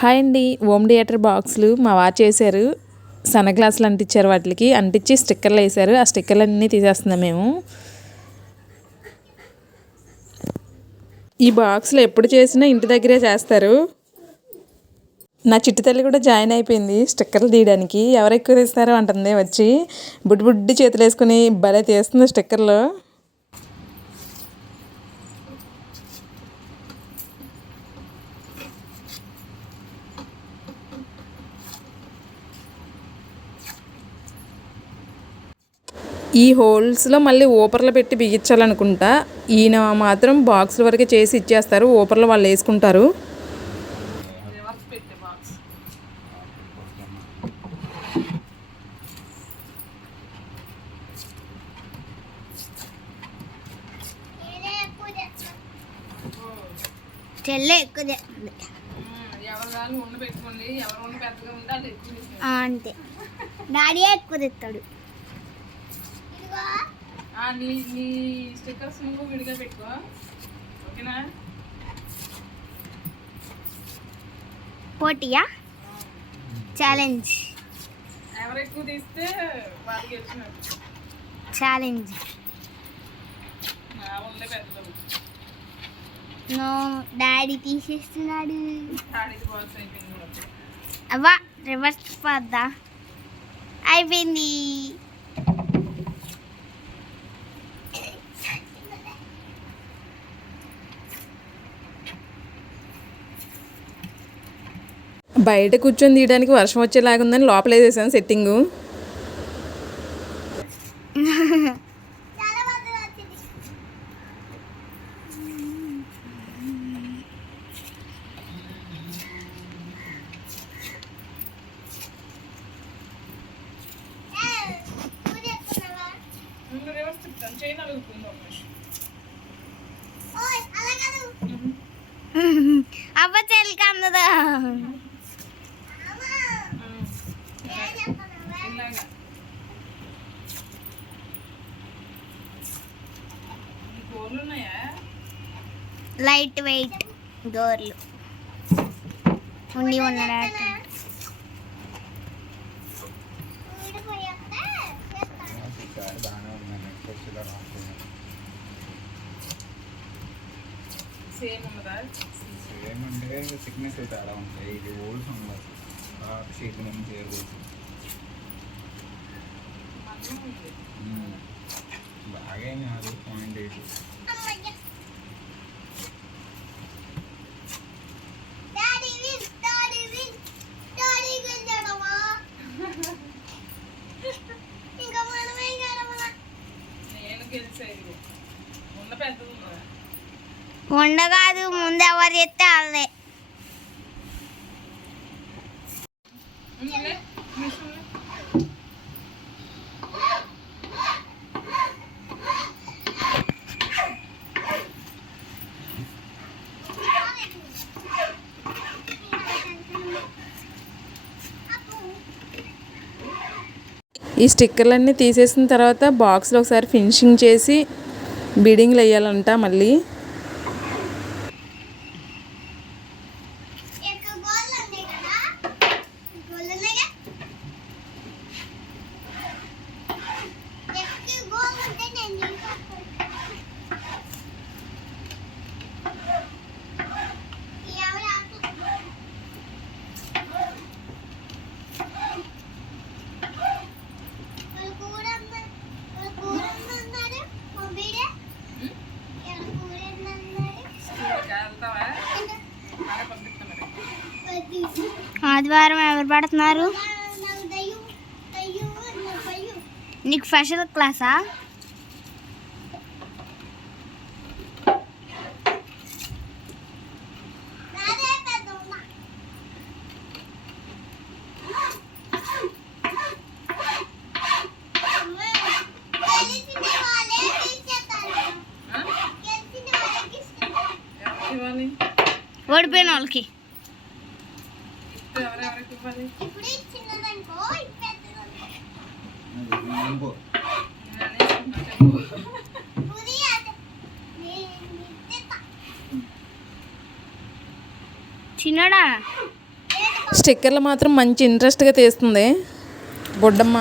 Hi అండి. Home theatre బాక్సులు మా వారు చేశారు. సన్న గ్లాసులు అంటించారు, వాటికి అంటించి స్టిక్కర్లు వేశారు. ఆ స్టిక్కర్లు అన్నీ తీసేస్తున్నాం మేము. ఈ బాక్సులు ఎప్పుడు చేసినా ఇంటి దగ్గరే చేస్తారు. నా చిట్టి తల్లి కూడా జాయిన్ అయిపోయింది స్టిక్కర్లు తీయడానికి. ఎవరు ఎక్కువ తీస్తారో అంటుంది వచ్చి. బుడ్డి బుడ్డి చేతులు వేసుకుని భలే తీస్తుంది స్టిక్కర్లు. ఈ హోల్స్లో మళ్ళీ ఊపర్లు పెట్టి బిగించాలనుకుంటా. ఈయన మాత్రం బాక్సుల వరకే చేసి ఇచ్చేస్తారు, ఊపర్లు వాళ్ళు వేసుకుంటారు. అంతే డాడీ ఎక్కువ తెస్తాడు. నీ స్టిక్కర్స్ నువ్వు విడిగా పెట్టుకో, ఓకేనా? పోటీయా? ఛాలెంజ్. ఎవరు ఎక్కువ తీస్తే వాళ్ళు గెలిచినట్టు. ఛాలెంజ్. నో, డాడీ తీసేస్తున్నాడు. అవ్వా రివర్స్ పద్దా అయిపోయింది. బయట కూర్చొని తీయడానికి వర్షం వచ్చేలాగుందని లోపల వేసేసాను సెట్టింగు. అవ్వ చెల్లికి అందదా. లైట్ వెయిట్ గోర్లు ఉండి ఉన్నాడు. సేమ్ అంటే థిక్నెస్ అయితే అలా ఉంటాయి. ఇది ఓల్డ్ ఉండదు, షేప్ నుంచి బాగా కాదు. 0.8 ఉండగాదు, ముందు ఎవరు చెప్తే వాళ్ళే. ఈ స్టిక్కర్లన్నీ తీసేసిన తర్వాత బాక్స్లో ఒకసారి ఫినిషింగ్ చేసి బీడింగ్లు వేయాలంట మళ్ళీ. ఆదివారం ఎవరు పడుతున్నారు? నీకు స్పెషల్ క్లాసా? ఓడిపోయిన వాళ్ళకి. చిన్నడా స్టిక్కర్లు మాత్రం మంచి ఇంట్రెస్ట్గా తీస్తుంది బొడ్డమ్మ.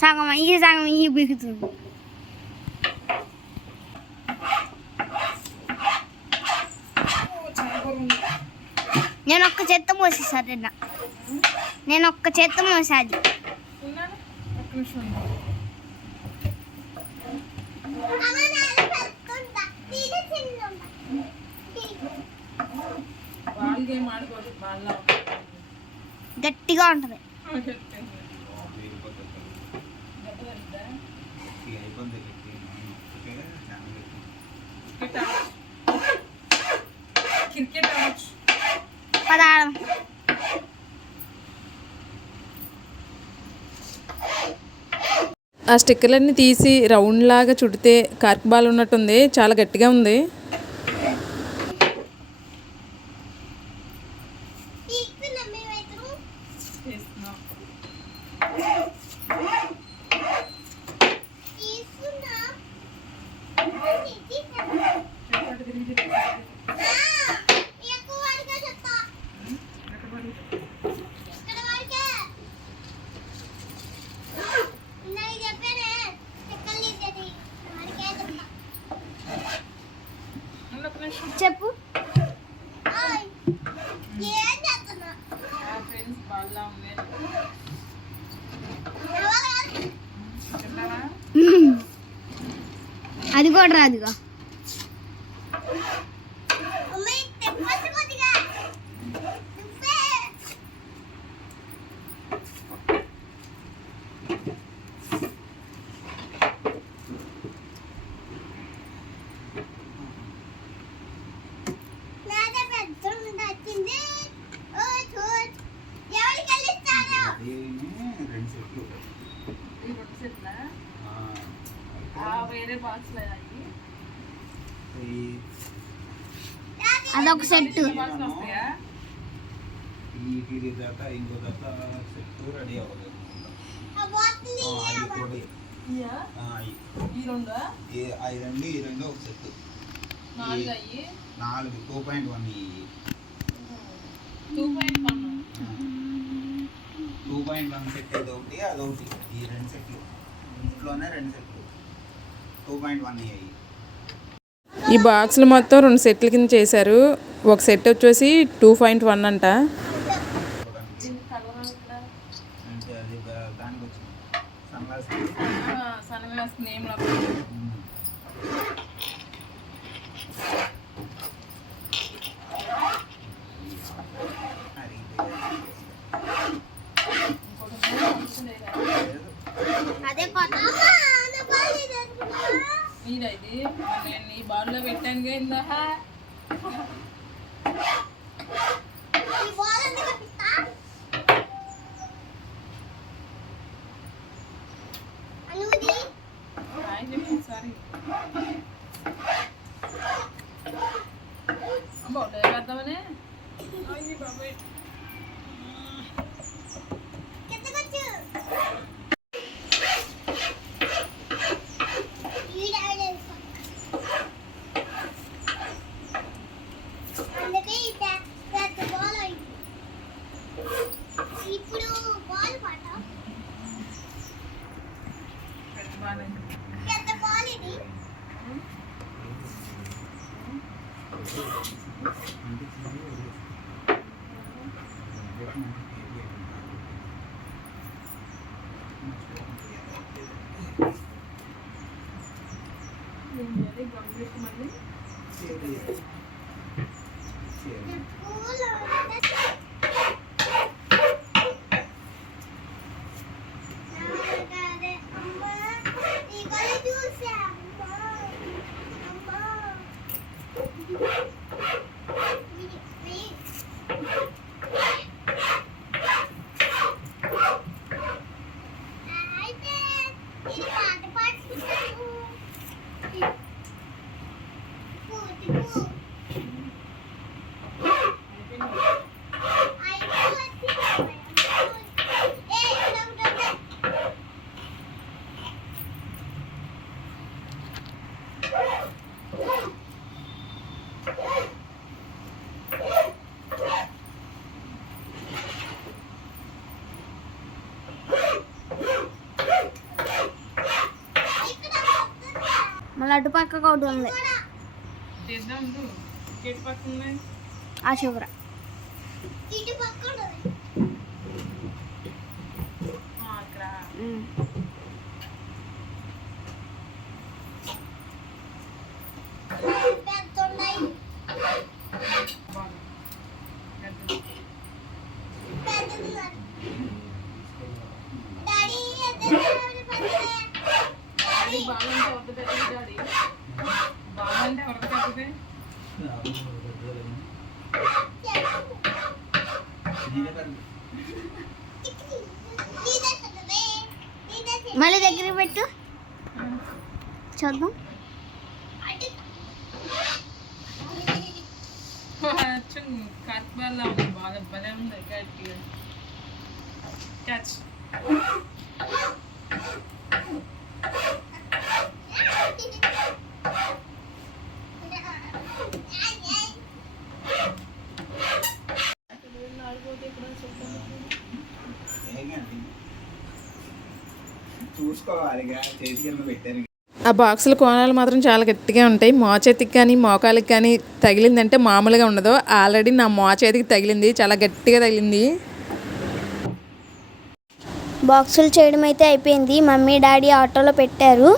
సగం అయ్యి బిగుతుంది. నేను ఒక్క చెత్త మోసేసాను నేను ఒక్క చెత్త మోసాది. గట్టిగా ఉంటుంది. పదార్థం ఆ స్టిక్కర్లన్నీ తీసి రౌండ్ లాగా చుడితే కార్క్ బాల్ ఉన్నట్టుంది, చాలా గట్టిగా ఉంది. చెప్పు. అది కూడా రాదుగా. అదొక సెట్. ఇంకో సెట్ రెడీ అవ్వలేదు. ఈ రెండు ఒక సెట్ 4 2.1 2.1 సెట్ ఒకటి అదొకటి. ఈ 2 సెట్లు ఇంట్లోనే 2 సెట్లు 2.1 అయ్యాయి. ఈ బాక్స్లు మొత్తం 2 సెట్ల కింద చేశారు. ఒక సెట్ వచ్చేసి 2.1 అంట. దానికి వచ్చింది అదే కొత్త ఇది నేను ఈ బాల్లో పెట్టాను కదా. సారీ అమ్మో లేద్దామనే బాబాయ్. ఇప్పుడు బాల్ పాట ఎంత బాల్ ఇది. మళ్ళీ అటు పక్కకు ఒకటి ఉంది తీద్దాం గేట్ పక్కన ఆ చివర. అక్కడ బాగుంటే వద్ద పెద్దది డాడీ బాగుంటే వద్ద పెద్దది మళ్ళీ దగ్గర పెట్టు చూద్దాం. కార్బాల్లా ఉంది బాగా భలే ఉంది క్యాచ్ చూసుకోవాలి చేతి కింద పెట్టారు. ఆ బాక్సుల కోణాలు మాత్రం చాలా గట్టిగా ఉంటాయి. మోచేతికి కానీ మోకాలికి కానీ తగిలిందంటే మామూలుగా ఉండదు. ఆల్రెడీ నా మోచేతికి తగిలింది, చాలా గట్టిగా తగిలింది. బాక్సులు చేయడం అయితే అయిపోయింది. మమ్మీ డాడీ ఆటోలో పెట్టారు.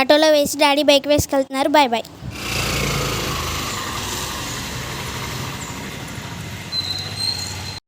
ఆటోలో వేసి డాడీ బైక్ వేసుకెళ్తున్నారు. Bye bye.